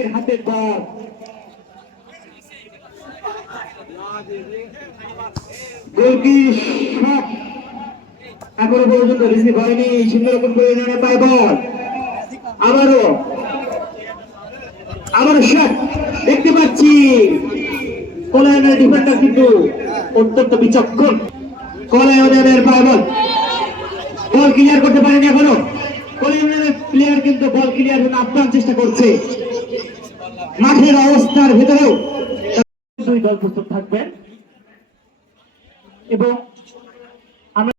গোলকির হাতের শট এখনও পর্যন্ত রিসিভ হয়নি সুন্দর করে পায় বল। আবারও আবারও দেখতে পাচ্ছি। কলায়নের ডিফেন্ডার কিন্তু অত্যন্ত বিচক্ষণ। কলায়নের পায় বল। বল ক্লিয়ার করতে পারেনি এখনও। কলায়নের প্লেয়ার কিন্তু বল ক্লিয়ার জন্য আপ্রাণ চেষ্টা করছে। মাঠের অবস্থার ভিতরেও দুই দল প্রস্তুত থাকবেন। এবং আমরা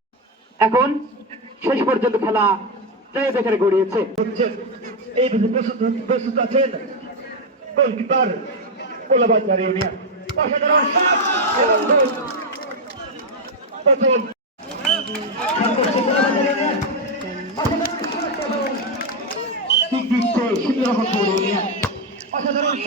এখন শেষ পর্যন্ত খেলা জয় বেকারে গড়িয়েছে। এই প্রস্তুত আছেন গোলকিপার কোলাবাজার ইউনিয়ন অসাধারণ। প্রথম দিচ্ছে ইউনিয়ন অসাধারণ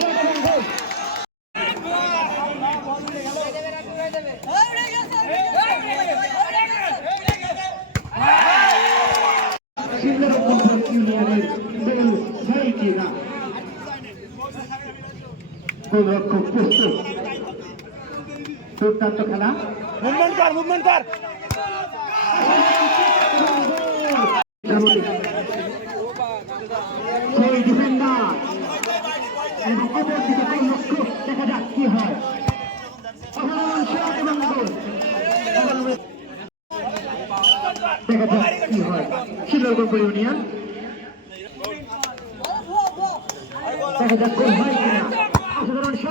গোলরক্ষক প্রস্তুত দুর্দান্ত খেলা মুভমেন্ট কর। মুভমেন্ট কর সেই ডিফেন্ডার এবং অপর দিকে গোলরক্ষক দেখা যাক কি হয় অসাধারণ shot এবং গোল। দেখা যাক কি হয় সুন্দরবন ইউনিয়ন দেখা যাক গোল হয় কিনা অসাধারণ হয়েছে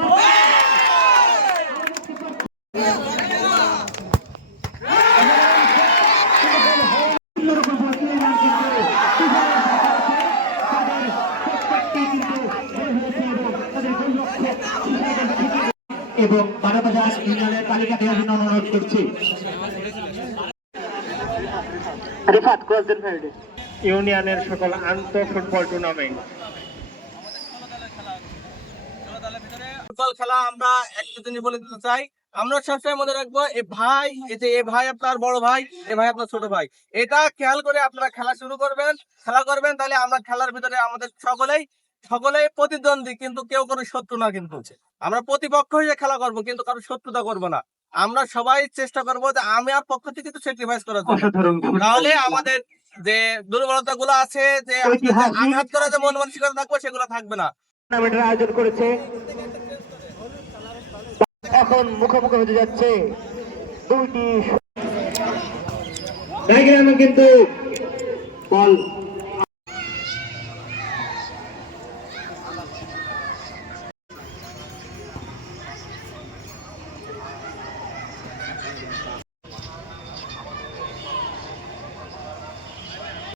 এবং এবং বারাবাজার ইউনিয়নের তালিকা দেওয়ার জন্য অনুরোধ করছি। রেফাত ইউনিয়নের সকল আন্তঃ ফুটবল টুর্নামেন্ট ফুটবল খেলা আমরা একটা জিনিস বলে দিতে চাই। আমরা সবসময় মনে রাখব এ ভাই এই যে এ ভাই আপনার বড় ভাই এ ভাই আপনার ছোট ভাই। এটা খেয়াল করে আপনারা খেলা শুরু করবেন। খেলা করবেন তাহলে আমরা খেলার ভিতরে আমাদের সকলেই সকলেই প্রতিদ্বন্দ্বী কিন্তু কেউ কোনো শত্রু না কিন্তু। আমরা প্রতিপক্ষ হয়ে খেলা করব কিন্তু কারও শত্রুতা করব না। আমরা সবাই চেষ্টা করব যে আমি আর পক্ষ থেকে তো স্যাক্রিফাইস করার জন্য। তাহলে আমাদের যে দুর্বলতা গুলো আছে যে আঘাত করা যে মন মানসিকতা থাকবে সেগুলো থাকবে না। টুর্নামেন্টের আয়োজন করেছে। এখন মুখোমুখি হতে যাচ্ছে দুইটি কিন্তু বল